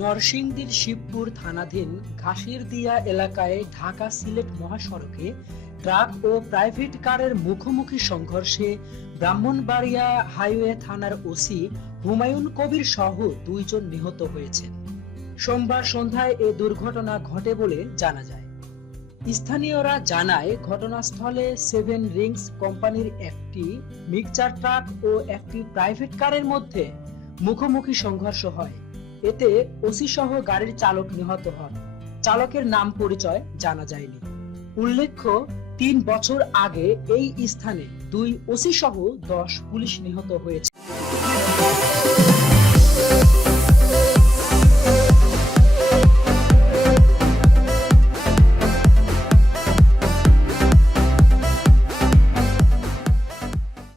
নরসিংদীর শিবপুর থানাধীন ঘাসিরদিয়া এলাকায় ঢাকা সিলেট মহাসড়কে ট্রাক ও প্রাইভেট কারের মুখোমুখি সংঘর্ষে ব্রাহ্মণবাড়িয়া হাইওয়ে থানার ওসি হুমায়ুন কবির সহ 2 জন নিহত হয়েছেন। সোমবার সন্ধ্যায় এ দুর্ঘটনা ঘটে বলে জানা যায়। স্থানীয়রা জানায়, ঘটনাস্থলে 7 রিংস কোম্পানির একটি মিক্সচার ট্রাক ও একটি প্রাইভেট কারের মধ্যে মুখোমুখি সংঘর্ষ হয়। এতে ওসি সহ গাড়ির চালক নিহত হন। চালকের নাম পরিচয় জানা যায়নি। উল্লেখ্য, 3 বছর আগে এই স্থানে 2 ওসি সহ 10 পুলিশ নিহত হয়েছে।